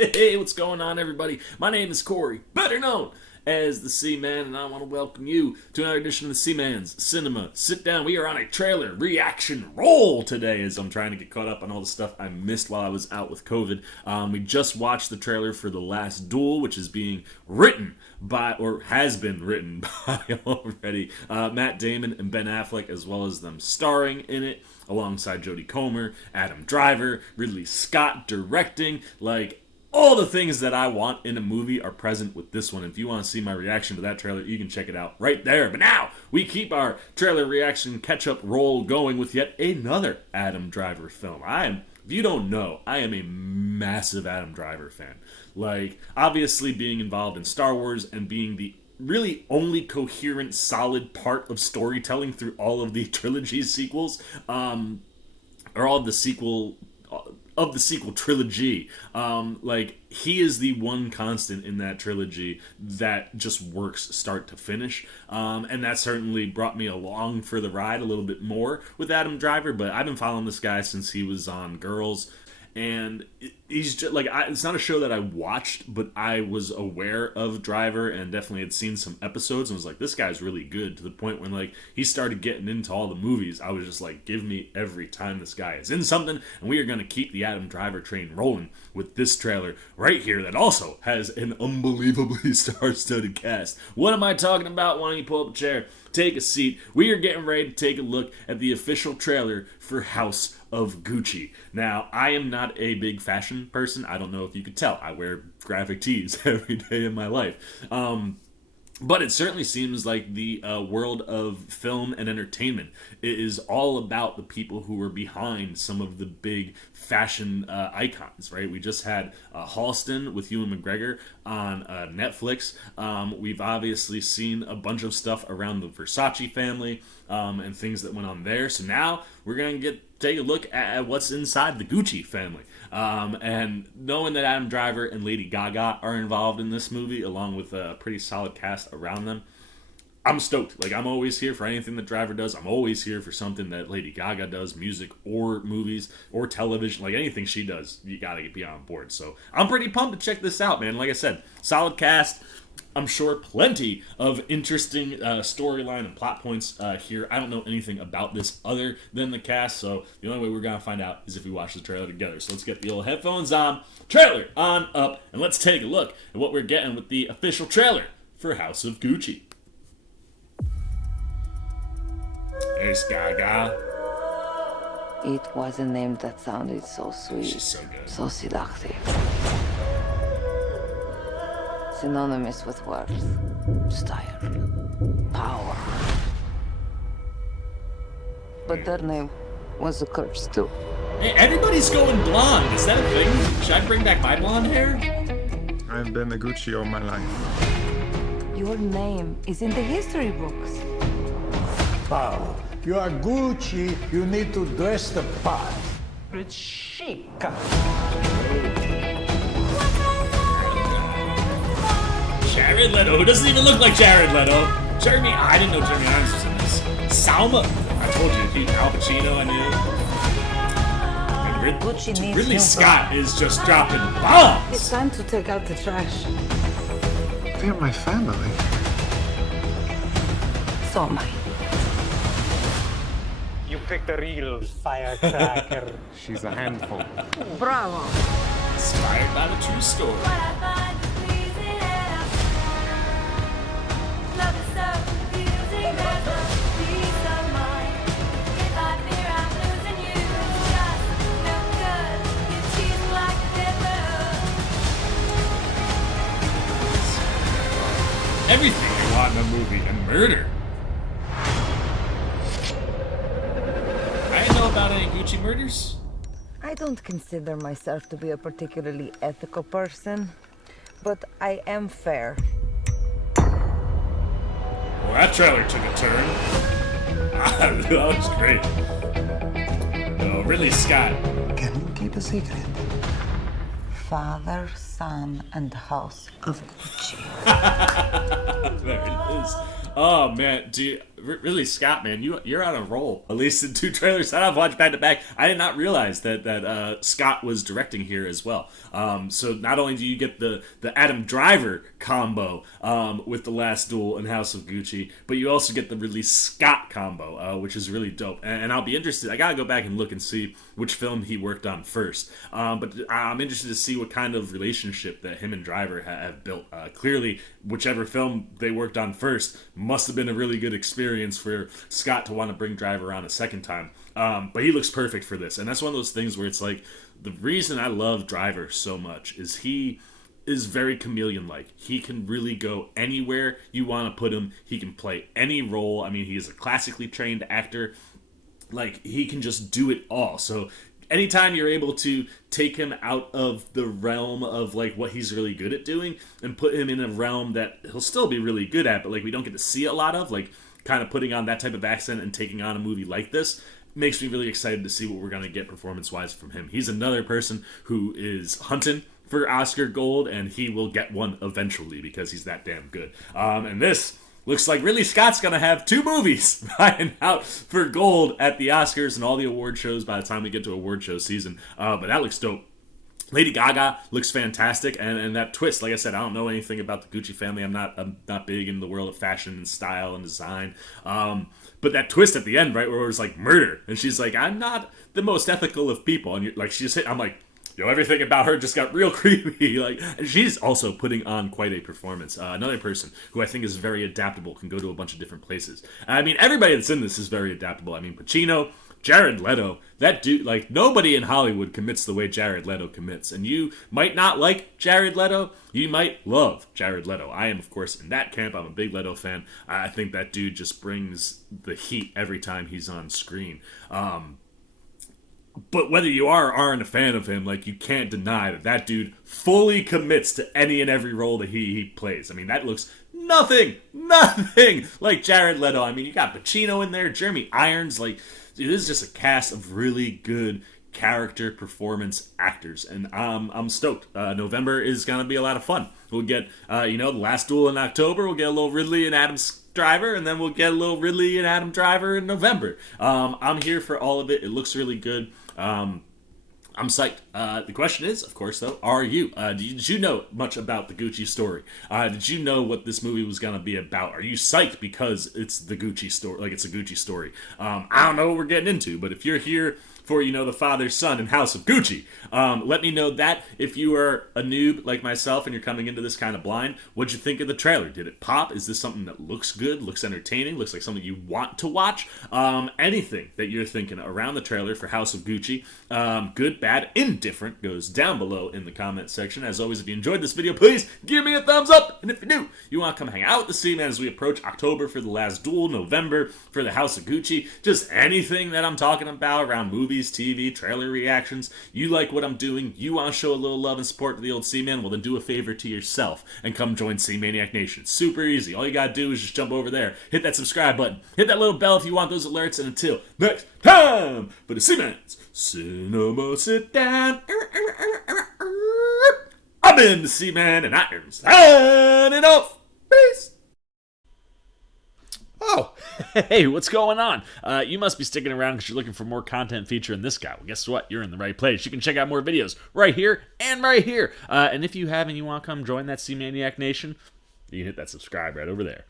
Hey, what's going on, everybody? My name is Corey, better known as the C-Man, and I want to welcome you to another edition of the C-Man's Cinema Sit Down. We are on a trailer reaction roll today as I'm trying to get caught up on all the stuff I missed while I was out with COVID. We just watched the trailer for The Last Duel, which is being written by, or has been written by already, Matt Damon and Ben Affleck, as well as them starring in it, alongside Jodie Comer, Adam Driver, Ridley Scott directing, all the things that I want in a movie are present with this one. If you want to see my reaction to that trailer, you can check it out right there. But now, we keep our trailer reaction catch-up roll going with yet another Adam Driver film. If you don't know, I am a massive Adam Driver fan. Obviously being involved in Star Wars and being the really only coherent, solid part of storytelling through all of the trilogy sequels, or all of the sequel trilogy. He is the one constant in that trilogy that just works start to finish. And that certainly brought me along for the ride a little bit more with Adam Driver, but I've been following this guy since he was on Girls. And he's just it's not a show that I watched, but I was aware of Driver and definitely had seen some episodes and was like, this guy's really good, to the point when he started getting into all the movies. I was just like, give me every time this guy is in something, and we are going to keep the Adam Driver train rolling with this trailer right here that also has an unbelievably star-studded cast. What am I talking about? Why don't you pull up a chair, take a seat. We are getting ready to take a look at the official trailer for House of Gucci. Now, I am not a big fashion person. I don't know if you could tell. I wear graphic tees every day of my life. But it certainly seems like the world of film and entertainment is all about the people who are behind some of the big fashion icons, right? We just had Halston with Ewan McGregor on Netflix. We've obviously seen a bunch of stuff around the Versace family and things that went on there. So now we're going to take a look at what's inside the Gucci family. And knowing that Adam Driver and Lady Gaga are involved in this movie, along with a pretty solid cast around them, I'm stoked. I'm always here for anything that Driver does. I'm always here for something that Lady Gaga does, music or movies or television. Anything she does, you gotta be on board. So I'm pretty pumped to check this out, man. Like I said, solid cast. I'm sure plenty of interesting storyline and plot points here. I don't know anything about this other than the cast, so the only way we're going to find out is if we watch the trailer together. So let's get the old headphones on, trailer on up, and let's take a look at what we're getting with the official trailer for House of Gucci. There's Gaga. It was a name that sounded so sweet. She's so good. So seductive. Synonymous with worth, style, power. But that name was a curse too. Hey, everybody's going blonde. Is that a thing? Should I bring back my blonde hair? I've been a Gucci all my life. Your name is in the history books. Paolo, you are Gucci, you need to dress the part. It's chic. Jared Leto, who doesn't even look like Jared Leto. I didn't know Jeremy Irons was in this. Salma, I told you, Al Pacino, I knew. And Ridley Scott is just dropping bombs. It's time to take out the trash. They're my family. So am I. You picked a real firecracker. She's a handful. Bravo. Inspired by the true story. Everything I want in a movie, and murder. I didn't know about any Gucci murders. I don't consider myself to be a particularly ethical person, but I am fair. Well, that trailer took a turn. That was great. No, Ridley Scott. Can you keep a secret? Father, Son, and House of Gucci. There it is. Oh man, dude, Ridley Scott, man, you're on a roll. At least in 2 trailers that I've watched back to back. I did not realize that Scott was directing here as well. So not only do you get the Adam Driver combo with The Last Duel and House of Gucci, but you also get the Ridley Scott combo, which is really dope. And I'll be interested. I gotta go back and look and see which film he worked on first. But I'm interested to see what kind of relationship that him and Driver have built. Clearly, whichever film they worked on first must have been a really good experience for Scott to want to bring Driver on a second time. But he looks perfect for this. And that's one of those things where it's like, the reason I love Driver so much is he is very chameleon-like. He can really go anywhere you want to put him. He can play any role. I mean, he is a classically trained actor. Like, he can just do it all. So anytime you're able to take him out of the realm of like what he's really good at doing and put him in a realm that he'll still be really good at, but like we don't get to see a lot of, like kind of putting on that type of accent and taking on a movie like this, makes me really excited to see what we're going to get performance-wise from him. He's another person who is hunting for Oscar gold, and he will get one eventually because he's that damn good. And this looks like Ridley Scott's going to have 2 movies vying out for gold at the Oscars and all the award shows by the time we get to award show season. But that looks dope. Lady Gaga looks fantastic, and that twist, like I said, I don't know anything about the Gucci family. I'm not big in the world of fashion and style and design. But that twist at the end, right, where it was like murder, and she's like, I'm not the most ethical of people, and you're like, she's hit. I'm like, yo, everything about her just got real creepy. Like, and she's also putting on quite a performance. Another person who I think is very adaptable, can go to a bunch of different places. I mean, everybody that's in this is very adaptable. I mean, Pacino, Jared Leto, that dude, like, nobody in Hollywood commits the way Jared Leto commits. And you might not like Jared Leto, you might love Jared Leto. I am, of course, in that camp. I'm a big Leto fan. I think that dude just brings the heat every time he's on screen. But whether you are or aren't a fan of him, like, you can't deny that dude fully commits to any and every role that he plays. I mean, that looks nothing like Jared Leto. I mean, you got Pacino in there, Jeremy Irons, like, dude, this is just a cast of really good character performance actors, and I'm stoked. November is gonna be a lot of fun. We'll get The Last Duel in October. We'll get a little Ridley and Adam Driver, and then we'll get a little Ridley and Adam Driver in November. I'm here for all of it. It looks really good. I'm psyched. The question is, of course, though, are you? Did you know much about the Gucci story? Did you know what this movie was going to be about? Are you psyched because it's the Gucci story? Like, it's a Gucci story. I don't know what we're getting into, but if you're here for, the father, son, and House of Gucci, let me know that. If you are a noob like myself and you're coming into this kind of blind, what'd you think of the trailer? Did it pop? Is this something that looks good, looks entertaining, looks like something you want to watch? Anything that you're thinking around the trailer for House of Gucci, good, bad, indifferent, goes down below in the comment section. As always, if you enjoyed this video, please give me a thumbs up. And if you do, you want to come hang out with the C-Man as we approach October for The Last Duel, November for the House of Gucci, just anything that I'm talking about around movies, TV, trailer reactions, you like what I'm doing, you want to show a little love and support to the old C-Man, well then do a favor to yourself and come join C-Maniac Nation. Super easy. All you gotta do is just jump over there, hit that subscribe button, hit that little bell if you want those alerts, and until next time, for the C-Man's Cinema Sit Down, I've been the C-Man, and I am signing off. Peace. Oh, hey, what's going on? You must be sticking around because you're looking for more content featuring this guy. Well, guess what? You're in the right place. You can check out more videos right here and right here. And if you have and you want to come join that C-Maniac Nation, you can hit that subscribe right over there.